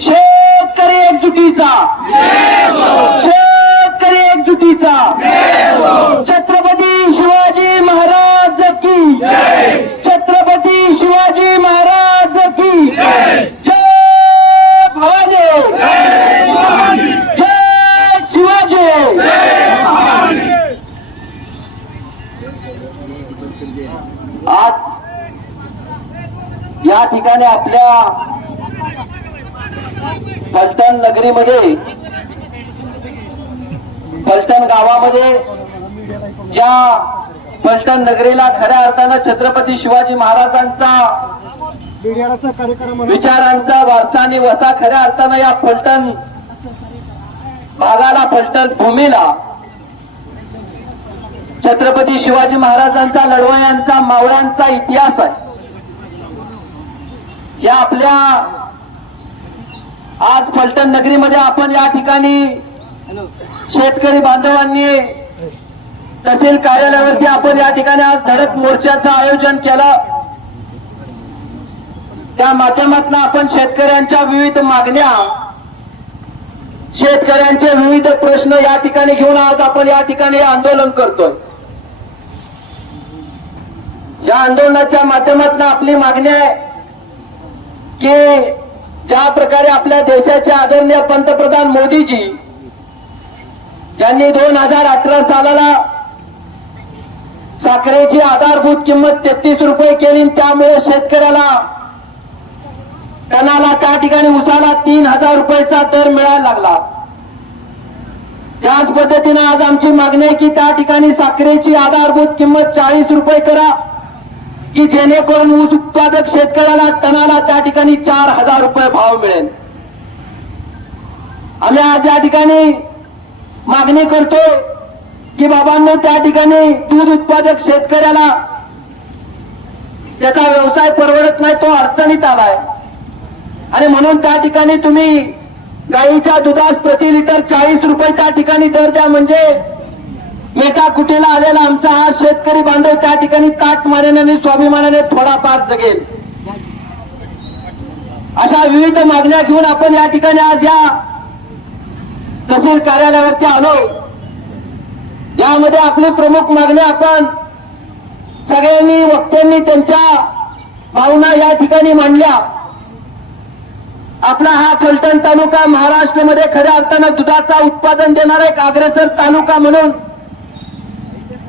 शेतकरी एकजुटीचा या ठिकाणी आपल्या फलटण नगरीमध्ये फलटण गावामध्ये ज्या फलटण नगरीला खऱ्या अर्थानं छत्रपती शिवाजी महाराजांचा विचारांचा वारसा आणि वसा खऱ्या अर्थानं या फलटण भागाला फलटण भूमीला छत्रपती शिवाजी महाराजांचा लढवयांचा मावळ्यांचा इतिहास आहे. या आपल्या आज फलटण नगरीमध्ये आपण या ठिकाणी शेतकरी बांधवांनी तहसील कार्यालयावरती आपण या ठिकाणी आज धडक मोर्चाचं आयोजन केलं. त्या माध्यमातून आपण शेतकऱ्यांच्या विविध मागण्या शेतकऱ्यांचे विविध प्रश्न या ठिकाणी घेऊन आज आपण या ठिकाणी आंदोलन करतोय. या आंदोलनाच्या माध्यमातून आपली मागणी आहे की ज्या प्रकारे आपल्या देशाचे आदरणीय पंतप्रधान मोदीजी यांनी दोन हजार अठरा सालाला साखरेची आधारभूत किंमत तेहतीस रुपये केली त्यामुळे शेतकऱ्याला टनाला त्या ठिकाणी उसाला तीन हजार रुपयाचा दर मिळायला लागला. त्याच पद्धतीने आज आमची मागणी आहे की त्या ठिकाणी साखरेची आधारभूत किंमत चाळीस रुपये करा. की जेणेकरून ऊस उत्पादक शेतकऱ्याला टनाला त्या ठिकाणी चार हजार रुपये भाव मिळेल. आम्ही आज या ठिकाणी मागणी करतो की बाबांनो त्या ठिकाणी दूध उत्पादक शेतकऱ्याला त्याचा व्यवसाय परवडत नाही तो अडचणीत आलाय. आणि म्हणून त्या ठिकाणी तुम्ही गाईच्या दुधात प्रति लिटर चाळीस रुपये त्या ठिकाणी दर द्या. म्हणजे एका कुठेला आलेला आमचा हा शेतकरी बांधव त्या ठिकाणी ताट मारेने आणि स्वाभिमानाने थोडाफार जगेल. अशा विविध मागण्या घेऊन आपण या ठिकाणी आज या तहसील कार्यालयावरती आलो. यामध्ये आपली प्रमुख मागणी आपण सगळ्यांनी वक्त्यांनी त्यांच्या भावना या ठिकाणी मांडल्या. आपला हा फलटण तालुका महाराष्ट्रामध्ये खऱ्या अर्थानं दुधाचा उत्पादन देणारा एक अग्रेसर तालुका म्हणून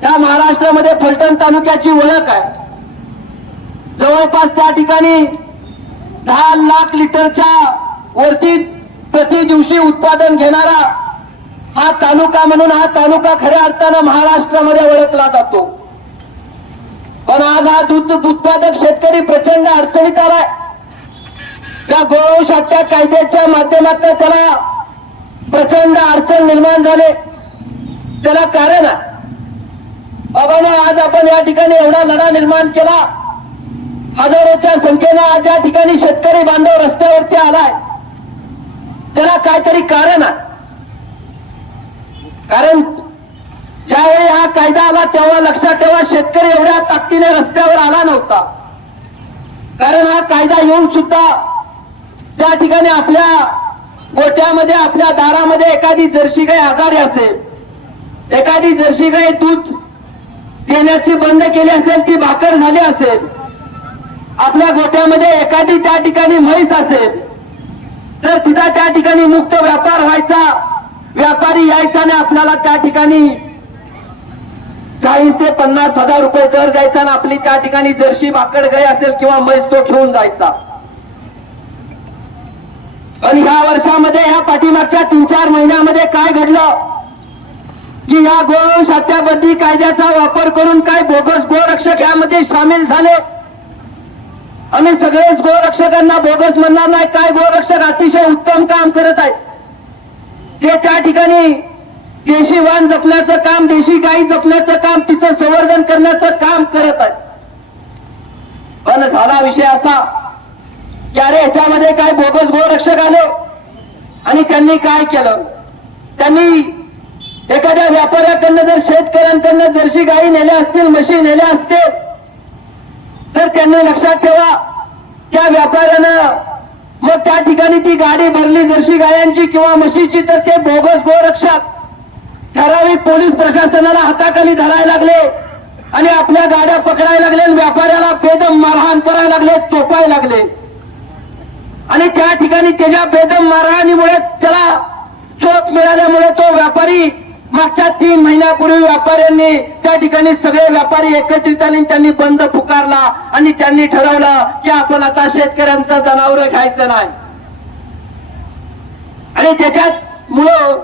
या महाराष्ट्रामध्ये फलटण तालुक्याची ओळख आहे. जवळपास त्या ठिकाणी दहा लाख लिटरच्या वरती प्रति दिवशी उत्पादन घेणारा हा तालुका म्हणून हा तालुका खऱ्या अर्थानं महाराष्ट्रामध्ये ओळखला जातो. पण आज हा दूध उत्पादक शेतकरी प्रचंड अडचणीत आलाय. त्या गोवंश हत्या कायद्याच्या माध्यमातून त्याला प्रचंड अडचण निर्माण झाले. त्याला कारण आहे. बाबांनो आज आपण या ठिकाणी एवढा लढा निर्माण केला. हजारोच्या संख्येनं आज या ठिकाणी शेतकरी बांधव रस्त्यावरती आलाय. त्याला काहीतरी कारण आहे. कारण ज्यावेळी हा कायदा आला तेव्हा लक्षात ठेवा शेतकरी एवढ्या ताकदीने रस्त्यावर आला नव्हता. कारण हा कायदा येऊन सुद्धा त्या ठिकाणी आपल्या गोट्यामध्ये आपल्या दारामध्ये एखादी जर्सी गाय आजारी असेल एखादी जर्सी गाय दूध देण्याची बंद केली असेल ती भाकर झाली असेल. आपल्या गोट्यामध्ये एखादी त्या ठिकाणी म्हैस असेल तर तिचा त्या ठिकाणी मुक्त व्यापार व्हायचा. व्यापारी यायचा आणि आपल्याला त्या ठिकाणी चाळीस ते पन्नास हजार रुपये दर द्यायचा आणि आपली त्या ठिकाणी जर्शी भाकड गाय असेल किंवा म्हैस तो ठेवून जायचा. पण ह्या वर्षामध्ये ह्या पाठीमागच्या तीन चार महिन्यामध्ये काय घडलं? की या गोवंश हत्याबंदी कायद्याचा वापर करून काय बोगस गोरक्षक यामध्ये सामील झाले? आम्ही सगळेच गोरक्षकांना बोगस म्हणणार नाही. काय गोरक्षक अतिशय उत्तम काम करत आहे ते त्या ठिकाणी देशी वाण जपण्याचं काम देशी गाई जपण्याचं काम तिचं संवर्धन करण्याचं काम करत आहे पण झाला विषय असा की अरे याच्यामध्ये काय बोगस गोरक्षक आले? आणि त्यांनी काय केलं? त्यांनी एखाद्या व्यापाऱ्याकडनं जर शेतकऱ्यांकडनं जर्सी गाई नेल्या असतील म्हशी नेल्या असतील तर त्यांनी लक्षात ठेवा त्या व्यापाऱ्यानं मग त्या ठिकाणी ती गाडी भरली जर्सी गायांची किंवा म्हशीची तर ते बोगस गोरक्षक ठराविक पोलीस प्रशासनाला हाताखाली धरायला लागले आणि आपल्या गाड्या पकडायला लागले व्यापाऱ्याला बेदम मारहाण करायला लागले चोपायला लागले. आणि त्या ठिकाणी त्याच्या बेदम मारहाणीमुळे त्याला चोप मिळाल्यामुळे तो व्यापारी मागच्या तीन महिन्यापूर्वी व्यापाऱ्यांनी त्या ठिकाणी सगळे व्यापारी एकत्रित आले त्यांनी बंद पुकारला आणि त्यांनी ठरवलं की आपण आता शेतकऱ्यांचं जनावर खायचं नाही. आणि त्याच्यात मुळं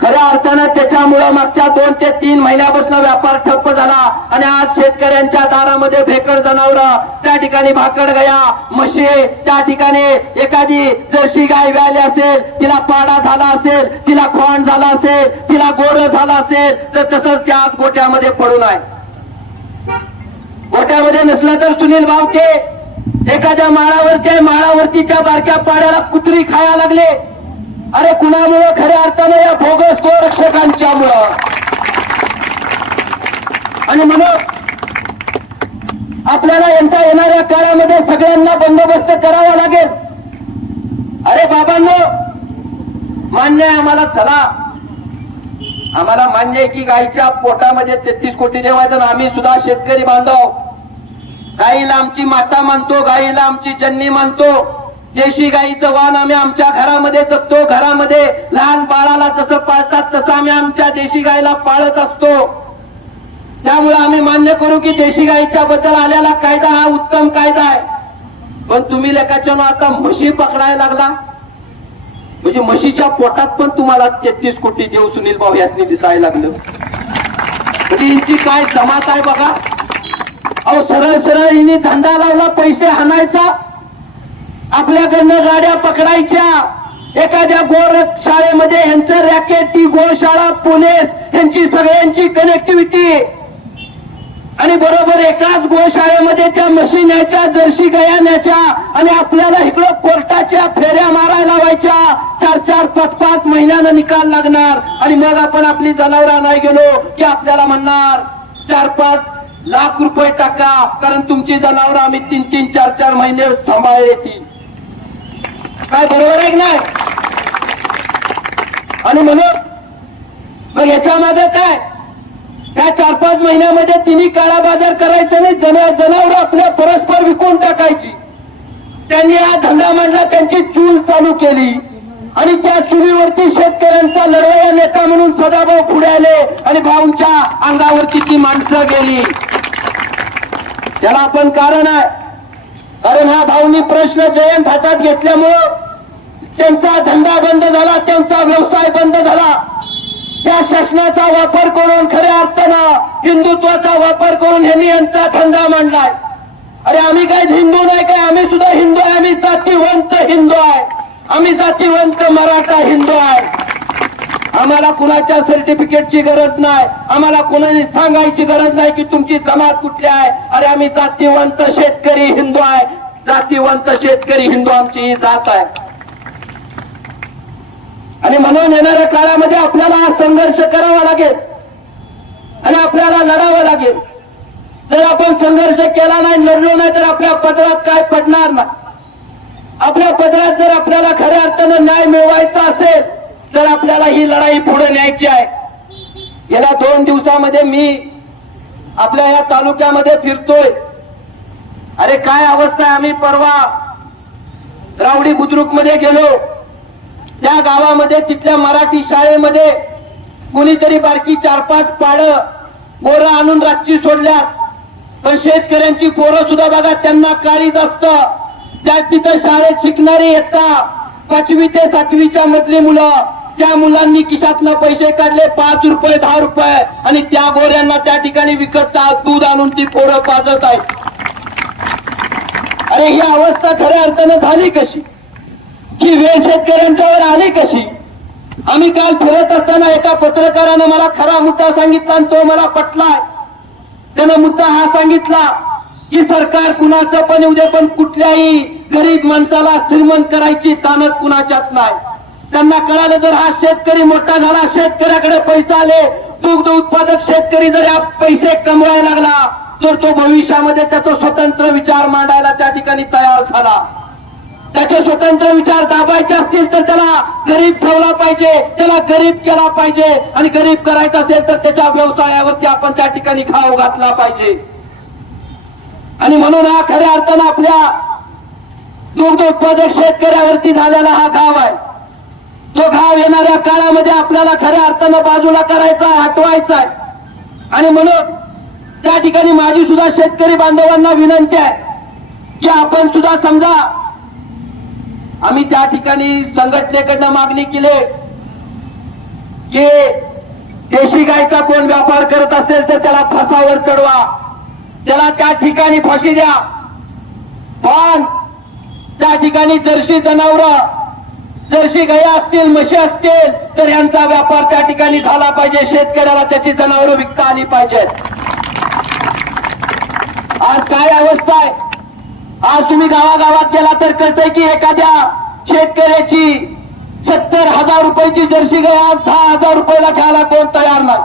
खऱ्या अर्थानं त्याच्यामुळं मागच्या दोन ते तीन महिन्यापासून व्यापार ठप्प झाला. आणि आज शेतकऱ्यांच्या दारामध्ये भेकड जनावर त्या ठिकाणी भाकड गया. म्हशी त्या ठिकाणी एखादी जर्शी गाय व्याली असेल तिला पाडा झाला असेल तिला खोंड झाला असेल तिला गोर झाला असेल तर तसंच त्या आज गोट्यामध्ये पडून आहे. गोट्यामध्ये नसलं तर सुनील भावते एखाद्या माळावरती माळावरती त्या बारक्या पाड्याला कुत्री खायला लागले. अरे कुणामुळं खऱ्या अर्थानं या रक्षकांच्या मुळं आणि म्हणून आपल्याला यांचा येणाऱ्या काळामध्ये सगळ्यांना बंदोबस्त करावा लागेल. अरे बाबांनो मान्य आहे आम्हाला चला. आम्हाला मान्य आहे की गाईच्या पोटामध्ये तेहतीस कोटी देवायचं आम्ही सुद्धा शेतकरी बांधव. गाईला आमची माता मानतो गाईला आमची जन्नी मानतो. देशी गाईचं वाण आम्ही आमच्या घरामध्ये जपतो. घरामध्ये लहान बाळाला जसं पाळतात तसं आम्ही आमच्या देशी गाईला पाळत असतो. त्यामुळे आम्ही मान्य करू की देशी गाईच्या बद्दल आलेला कायदा हा उत्तम कायदा आहे. पण तुम्ही लेखाच्या आता म्हशी पकडायला लागला. म्हणजे म्हशीच्या पोटात पण तुम्हाला तेहतीस कोटी देव सुनील भाऊ यासनी दिसायला लागलं. म्हणजे यांची काय जमात आहे बघा. अहो सरळ सरळ हिने धंदा लावला पैसे हाणायचा. आपल्याकडनं गाड्या पकडायच्या. एखाद्या गोर शाळेमध्ये यांचं रॅकेट ती गोशाळा पोलीस यांची सगळ्यांची कनेक्टिव्हिटी आणि बरोबर एकाच गोशाळेमध्ये त्या मशिन्याच्या जर्सी गयान्याच्या आणि आपल्याला इकडं कोर्टाच्या फेऱ्या मारायला लावायच्या. चार चार पाच पाच महिन्यानं निकाल लागणार. आणि मग आपण आपली जनावरं नाही गेलो की आपल्याला म्हणणार चार पाच लाख रुपये टाका कारण तुमची जनावरं आम्ही तीन तीन चार चार महिने सांभाळले येतील काय बरोबर आहे की नाही? आणि म्हणून मग याच्या मागे काय? त्या चार पाच महिन्यामध्ये तिन्ही काळा बाजार करायचा नाही जन जनावर आपल्या परस्पर विकून टाकायची. त्यांनी हा धंदा मांडला त्यांची चूल चालू केली. आणि त्या चुलीवरती शेतकऱ्यांचा लढवया नेता म्हणून सदाभाऊ पुढे आले आणि भाऊंच्या अंगावरती ती माणसं गेली. त्याला आपण कारण आहे. कारण हा भाऊनी प्रश्न जयंत हातात घेतल्यामुळं त्यांचा धंदा बंद झाला त्यांचा व्यवसाय बंद झाला. त्या शासनाचा वापर करून खऱ्या अर्थानं हिंदुत्वाचा वापर करून ह्यांनी यांचा धंदा मांडलाय. अरे आम्ही काय हिंदू नाही काय? आम्ही सुद्धा हिंदू आहे. आम्ही जातीवंत हिंदू आहे. आम्ही जातीवंत मराठा हिंदू आहे. आम्हाला कुणाच्या सर्टिफिकेटची गरज नाही. आम्हाला कुणाची सांगायची गरज नाही की तुमची जमात कुठली आहे. अरे आम्ही जातीवंत शेतकरी हिंदू आहे. जातीवंत शेतकरी हिंदू आमची ही जात आहे. आणि म्हणून येणाऱ्या काळामध्ये आपल्याला हा संघर्ष करावा लागेल. आणि आपल्याला लढावं लागेल. जर आपण संघर्ष केला नाही लढलो नाही तर आपल्या पदरात काय पडणार ना? आपल्या पदरात जर आपल्याला खऱ्या अर्थानं न्याय मिळवायचा असेल तर आपल्याला ही लढाई पुढे न्यायची आहे गेल्या दोन दिवसामध्ये मी आपल्या या तालुक्यामध्ये फिरतोय. अरे काय अवस्था आहे? आम्ही परवा द्रावडी बुद्रुकमध्ये गेलो. त्या गावामध्ये तिथल्या मराठी शाळेमध्ये कुणीतरी बारकी चार पाच पाड पोरं आणून रातची सोडल्यात. पण शेतकऱ्यांची पोरं सुद्धा बघा त्यांना काळीच असतं. त्यात तिथं शाळेत शिकणारी येता पाचवी ते सातवीच्या मधली मुलं. त्या मुलांनी खिशातनं पैसे काढले पाच रुपये दहा रुपये. आणि त्या गोऱ्यांना त्या ठिकाणी विकत दूध आणून ती पोरं पाजत आहे अरे ही अवस्था खऱ्या अर्थानं झाली कशी? ही वेळ शेतकऱ्यांच्यावर आली कशी? आम्ही काल फिरत असताना एका पत्रकारानं मला खरा मुद्दा सांगितला आणि तो मला पटलाय. त्यानं मुद्दा हा सांगितला की सरकार कुणाचं पण येऊ दे पण कुठल्याही गरीब माणसाला श्रीमंत करायची तानत कुणाच्यात नाही. त्यांना कळालं जर हा शेतकरी मोठा झाला शेतकऱ्याकडे पैसे आले दुग्ध उत्पादक शेतकरी जर या पैसे कमवायला लागला तर तो भविष्यामध्ये त्याचा स्वतंत्र विचार मांडायला त्या ठिकाणी तयार झाला. त्याचे स्वतंत्र विचार दाबायचे असतील तर त्याला गरीब ठेवला पाहिजे त्याला गरीब केला पाहिजे आणि गरीब करायचा असेल तर त्याच्या व्यवसायावरती आपण त्या ठिकाणी घाव घातला पाहिजे. आणि म्हणून हा खऱ्या अर्थानं आपल्या दुग्ध उत्पादक शेतकऱ्यावरती झालेला हा घाव आहे. तो घाव येणाऱ्या काळामध्ये आपल्याला खऱ्या अर्थानं बाजूला करायचा आहे हटवायचा आहे. आणि म्हणून त्या ठिकाणी माझी सुद्धा शेतकरी बांधवांना विनंती आहे की आपण सुद्धा समजा आम्ही त्या ठिकाणी संघटनेकडनं मागणी केली की देशी गायचा कोण व्यापार करत असेल तर त्याला फासावर चढवा. त्याला त्या ठिकाणी फाशी द्या. पण त्या ठिकाणी जर्शी जनावरं जर्शी गाया असतील म्हशी असतील तर यांचा व्यापार त्या ठिकाणी झाला पाहिजे. शेतकऱ्याला त्याची जनावरं विकता आली पाहिजेत. आज काय अवस्था आहे? आज तुम्ही गावागावात गेला तर कळतंय की एखाद्या शेतकऱ्याची सत्तर हजार रुपयाची जर्सी गाय आज दहा हजार रुपयाला घ्यायला कोण तयार नाही.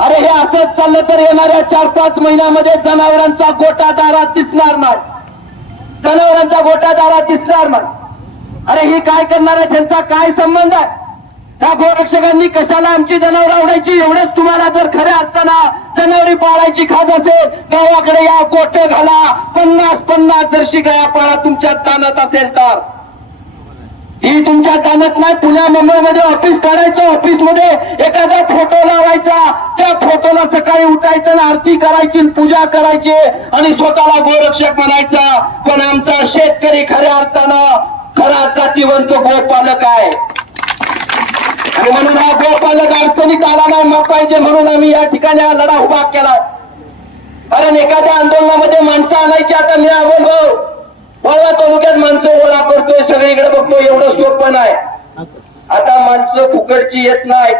अरे हे असंच चाललं तर येणाऱ्या चार पाच महिन्यामध्ये जनावरांचा गोटा दारात दिसणार नाही. जनावरांचा गोटा दारात दिसणार नाही. अरे हे काय करणार आहे? त्यांचा काय संबंध आहे? त्या गोरक्षकांनी कशाला आमची जनावर आवडायची? एवढंच तुम्हाला जर खऱ्या अर्थानं जनावरी पाळायची खात असेल गावाकडे या गोट घाला. पन्नास पन्नास जर्शी गाया पाळा तुमच्या तानात असेल तर. ही तुमच्या तानात नाही पुण्या मुंबईमध्ये ऑफिस काढायचं ऑफिसमध्ये एखादा फोटो लावायचा. त्या फोटोला सकाळी उठायचं आरती करायची पूजा करायची. आणि स्वतःला गोरक्षक म्हणायचा पण आमचा शेतकरी खऱ्या अर्थानं खरा जातीवंत गोपालक आहे. आणि म्हणून हा गोपालक अडचणीत आला नाही मग पाहिजे म्हणून आम्ही या ठिकाणी हा लढा उभा केला. कारण एखाद्या आंदोलनामध्ये माणसं आणायची आता मी आवड भाऊ. तालुक्यात माणसं गोळा करतोय सगळीकडे बघतोय एवढं सोपं नाही. आता माणसं फुकटची येत नाहीत.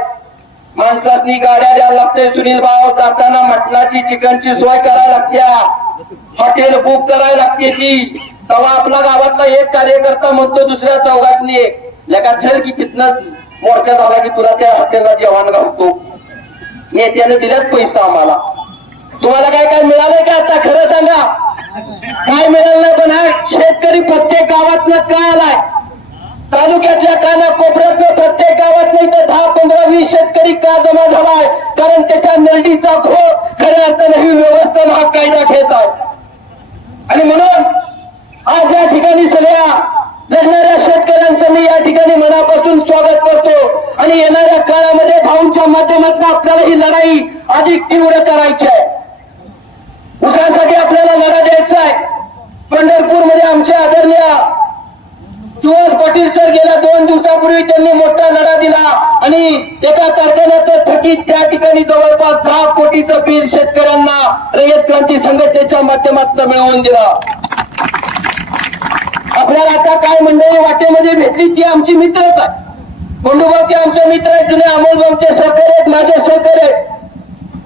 माणसासनी गाड्या द्यायला लागते सुनील भाऊ. जाताना मटणाची चिकनची सोय करायला लागत्या. हॉटेल बुक करायला लागते ती. तेव्हा आपला गावातला एक कार्यकर्ता म्हणतो दुसऱ्या चौघातली एक. लगा झर की तिथनं मोर्चा झाला की तुला त्या हॉटेलला जेवण घालतो. नेत्याने दिल्यात पैसा आम्हाला. तुम्हाला काय काय मिळालंय का आता? खरं सांगा. काय मिळालं नाही पण हा शेतकरी प्रत्येक गावात काय आलाय? तालुक्यातल्या काना कोपऱ्यात प्रत्येक गावात नाही तर दहा पंधरा वीस शेतकरी का जमा झालाय? कारण त्याच्या नरडीचा घोर खऱ्या अर्थाने ही व्यवस्था हा कायदा घेत आहे. आणि म्हणून आज या ठिकाणी सगळ्या लढणाऱ्या शेतकऱ्यांचं मी या ठिकाणी मनापासून स्वागत करतो. आणि येणाऱ्या काळामध्ये भाऊंच्या माध्यमातून आपल्याला ही लढाई अधिक तीव्र करायची आहे. उसासाठी आपल्याला लढा द्यायचा आहे. पंढरपूरमध्ये आमचे आदरणीय सुहास पाटील सर गेल्या दोन दिवसापूर्वी त्यांनी मोठा लढा दिला. आणि एका कारखान्याचं थकीत त्या ठिकाणी जवळपास दहा कोटीचं बिल शेतकऱ्यांना रयत क्रांती संघटनेच्या माध्यमातून मिळवून दिला. आपल्याला आता काय मंडळी वाटेमध्ये भेटली ती आमची मित्रच आहे बंडूभाऊ ते आमचे मित्र आहेत जुने अमोल बाबचे सहकारी आहेत माझे सहकारी आहेत.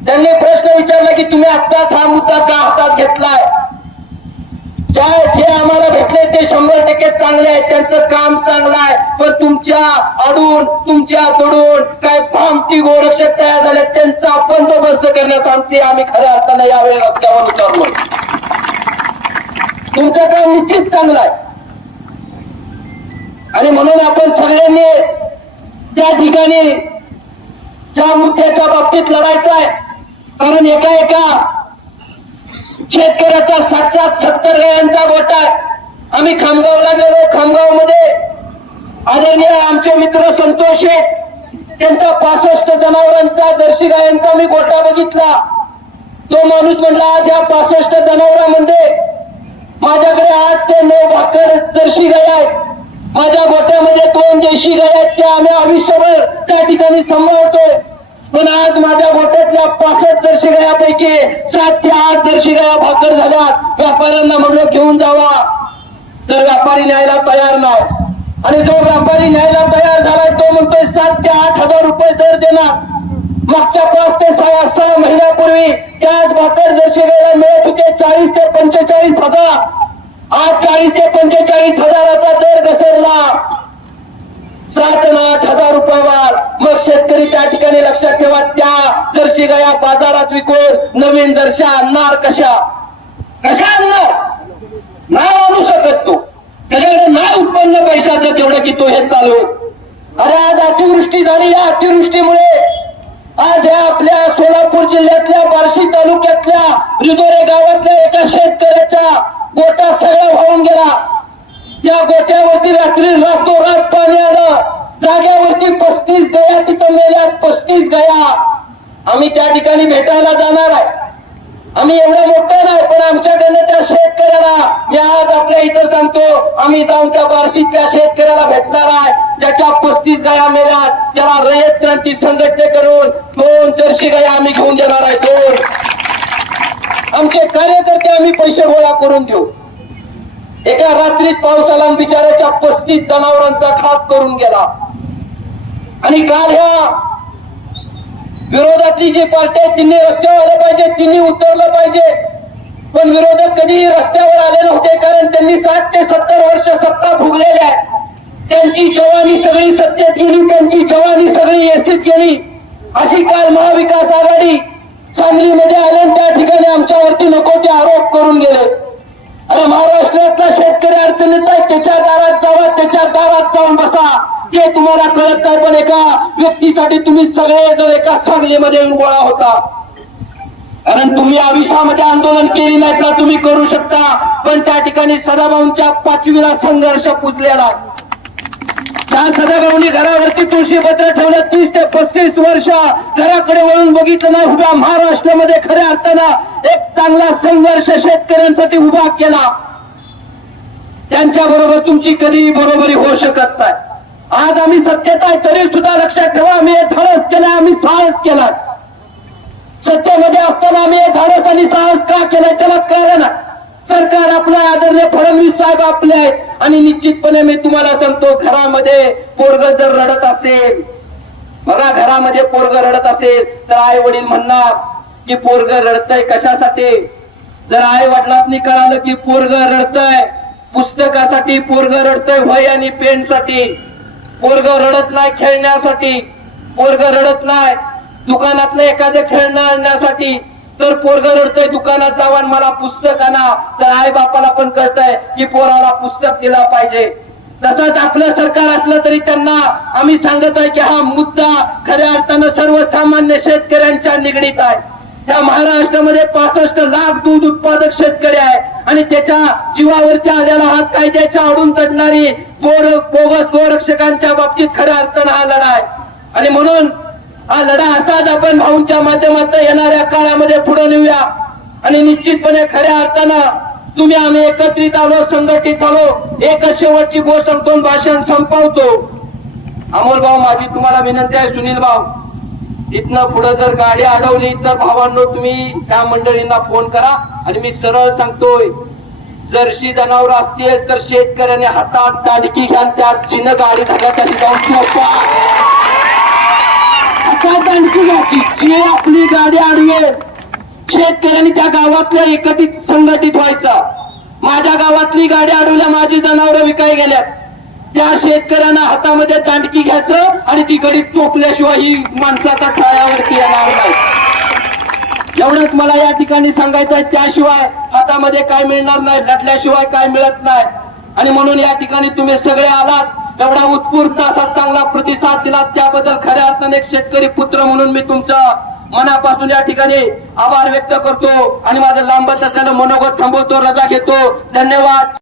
त्यांनी प्रश्न विचारला की तुम्ही आत्ताच हा मुद्दा का हातात घेतलाय? ज्या जे आम्हाला भेटले ते शंभर टक्के चांगले आहेत त्यांचं काम चांगलं आहे. पण तुमच्या अडून तुमच्या तोडून काय फामती गोरक्षक तयार झाले त्यांचा बंदोबस्त करण्यासाठी आम्ही खऱ्या अर्थानं यावेळी रस्त्यावर उतरलो. तुमचं काम निश्चित चांगलं आहे. आणि म्हणून आपण सगळ्यांनी त्या ठिकाणी त्या मुद्द्याच्या बाबतीत लढायचं आहे. कारण एका एका शेतकऱ्याचा सात सात सत्तर गायांचा गोटा आहे. आम्ही खामगावला गेलो खामगावमध्ये आदरणीय आमचे मित्र संतोष शेठ त्यांचा पासष्ट जनावरांचा दर्शी गायांचा मी गोटा बघितला. तो माणूस म्हणला आज या पासष्ट जनावरांमध्ये माझ्याकडे आठ ते नऊ भाकर दर्शी गाय आहेत. माझ्या गोट्यामध्ये दोन देशी गाय आम्ही आयुष्यभर त्या ठिकाणी सांभाळतोय. पण आज माझ्या गोट्यातल्या पासष्ट दर्शी गायापैकी सात ते आठ दर्शी गाया भाकर झाल्या व्यापाऱ्यांना म्हणलं घेऊन जावा. तर व्यापारी न्यायला तयार नाही आणि जो व्यापारी न्यायला तयार झालाय तो म्हणतोय सात ते आठ हजार रुपये दर देणार. मागच्या पाच ते सहा सहा महिन्यापूर्वी त्याच भाकर जशी वेळेला मिळत होते चाळीस ते पंचेचाळीस हजार. आज चाळीस ते पंचेचाळीस हजाराचा दर घसरला. सात आठ हजार रुपयावर. मग शेतकरी त्या ठिकाणी लक्षात ठेवा त्या जर्शी गाया बाजारात विकून नवीन दर्शा आणणार कशा? कशा आणणार? नाव आणू शकत तो. त्याच्याकडे नाही उत्पन्न पैशाचं तेवढं की तो हे चालू. अरे आज अतिवृष्टी झाली या अतिवृष्टीमुळे आज या आपल्या सोलापूर जिल्ह्यातल्या बार्शी तालुक्यातल्या रिदोरे गावातल्या एका शेतकऱ्याच्या गोटा सगळा वाहून गेला. या गोट्यावरती रात्री रातोरात पाणी आलं. जाग्यावरती पस्तीस गया तिथं मेल्या पस्तीस गया. आम्ही त्या ठिकाणी भेटायला जाणार आहे. आम्ही एवढं मोठं नाही पण आमच्याकडनं त्या शेतकऱ्याला मी आज आपल्या इथं सांगतो आम्ही जाऊन त्या बार्शीत त्या शेतकऱ्याला भेटणार आहे. ज्याच्या पस्तीस गाया मेल्यात त्याला रयत क्रांती संघटने करून दोन जर्शी गाया आम्ही घेऊन देणार आहे. दोन. आमचे कार्यकर्ते आम्ही पैसे गोळा करून देऊ एका रात्रीत पावसाला बिचाऱ्याच्या पस्तीस जनावरांचा खाप करून गेला. आणि काल ह्या विरोधातली जी पार्टी आहे तिने रस्त्यावर आलं पाहिजे तिने उतरलं पाहिजे. पण विरोधक कधी रस्त्यावर आले नव्हते कारण त्यांनी साठ ते सत्तर वर्ष सत्ता भोगलेल्या आहे त्यांची जवानी सगळी सत्तेत गेली त्यांची जवानी सगळी एसीत गेली. अशी काल महाविकास आघाडी सांगलीमध्ये आले त्या ठिकाणी आमच्यावरती नको ते आरोप करून गेले. अरे महाराष्ट्रातला शेतकरी अडचणीत आहे त्याच्या दारात जावा त्याच्या दारात जाऊन बसा. हे तुम्हाला कळत नाही पण एका व्यक्तीसाठी तुम्ही सगळे जर एका सांगलीमध्ये येऊन गोळा होता. कारण तुम्ही आयुष्यामध्ये आंदोलन केली नाही ना तुम्ही करू शकता. पण त्या ठिकाणी सदाभाऊंच्या पाचवीला संघर्ष पुजलेला त्या सदाभाऊंनी घरावरती तुळशीपत्र ठेवलं तीस ते पस्तीस वर्ष घराकडे वळून बघितलं ना उभ्या महाराष्ट्रामध्ये खऱ्या अर्थानं एक चांगला संघर्ष शेतकऱ्यांसाठी उभा केला. त्यांच्या बरोबर तुमची कधी बरोबरी होऊ शकत नाही. आज आम्ही सत्तेत आहे तरी सुद्धा लक्षात ठेवा आम्ही हे धाडस केलं आम्ही साहस केला सत्तेमध्ये असताना आम्ही हे धाडस आणि साहस का केलं त्याला कारण आहे. सरकार आपलं आदरणीय फडणवीस साहेब आपले आहेत. आणि निश्चितपणे मी तुम्हाला सांगतो घरामध्ये पोरग जर रडत असेल बघा घरामध्ये पोरग रडत असेल तर आई वडील म्हणणार की पोरग रडतय कशासाठी? जर आई वडिलांनी कळालं की पोरग रडतय पुस्तकासाठी पोरग रडतय वय आणि पेन साठी पोरग रडत नाही खेळण्यासाठी पोरग रडत नाही दुकानातलं एखादं खेळणं आणण्यासाठी. तर पोरग रडतय दुकानात जावा मला पुस्तक आणा. तर आई बापाला पण कळतंय की पोराला पुस्तक दिला पाहिजे. तसंच आपलं सरकार असलं तरी त्यांना आम्ही सांगत आहे की हा मुद्दा खऱ्या अर्थानं सर्वसामान्य शेतकऱ्यांच्या निगडीत आहे. त्या महाराष्ट्रामध्ये पासष्ट लाख दूध उत्पादक शेतकरी आहे आणि त्याच्या जीवावरती आलेला हा कायद्याच्या आडून चढणारी गोर बोगस गोरक्षकांच्या बाबतीत खऱ्या अर्थानं हा लढा आहे. आणि म्हणून हा लढा असाच आपण भाऊंच्या माध्यमातून येणाऱ्या काळामध्ये पुढे नेऊया. आणि निश्चितपणे खऱ्या अर्थानं तुम्ही आम्ही एकत्रित आलो संघटित आलो. एकच शेवटची गोष्ट दोन भाषण संपवतो. अमोल भाऊ माझी तुम्हाला विनंती आहे सुनील भाऊ इथनं पुढे जर गाडी अडवली तर भावांनो तुम्ही त्या मंडळींना फोन करा आणि मी सरळ सांगतोय जरशी जनावर असतील तर शेतकऱ्याने हातात दाडकी घ्या त्यात त्या चिन्ह गाडी धागा जाऊन आपली गाडी आडवे. शेतकऱ्यांनी त्या गावातल्या एकत्रित संघटित व्हायचा. माझ्या गावातली गाडी अडवल्या माझी जनावरं विकाय गेल्या त्या शेतकऱ्यांना हातामध्ये दांडकी घ्यायचं आणि ती गडी चोपल्याशिवाय ही माणसाचा टाळ्यावरती येणार नाही. एवढंच मला या ठिकाणी सांगायचं आहे. त्याशिवाय हातामध्ये काय मिळणार नाही लढल्याशिवाय काय मिळत नाही. आणि म्हणून या ठिकाणी तुम्ही सगळे आलात. एवढा उत्स्फूर्त असा चांगला प्रतिसाद दिला. त्याबद्दल खऱ्या अर्थाने एक शेतकरी पुत्र म्हणून मी तुमचा मनापासून या ठिकाणी आभार व्यक्त करतो. आणि माझं लांबच असल्यानं मनोगत थांबवतो रजा घेतो. धन्यवाद.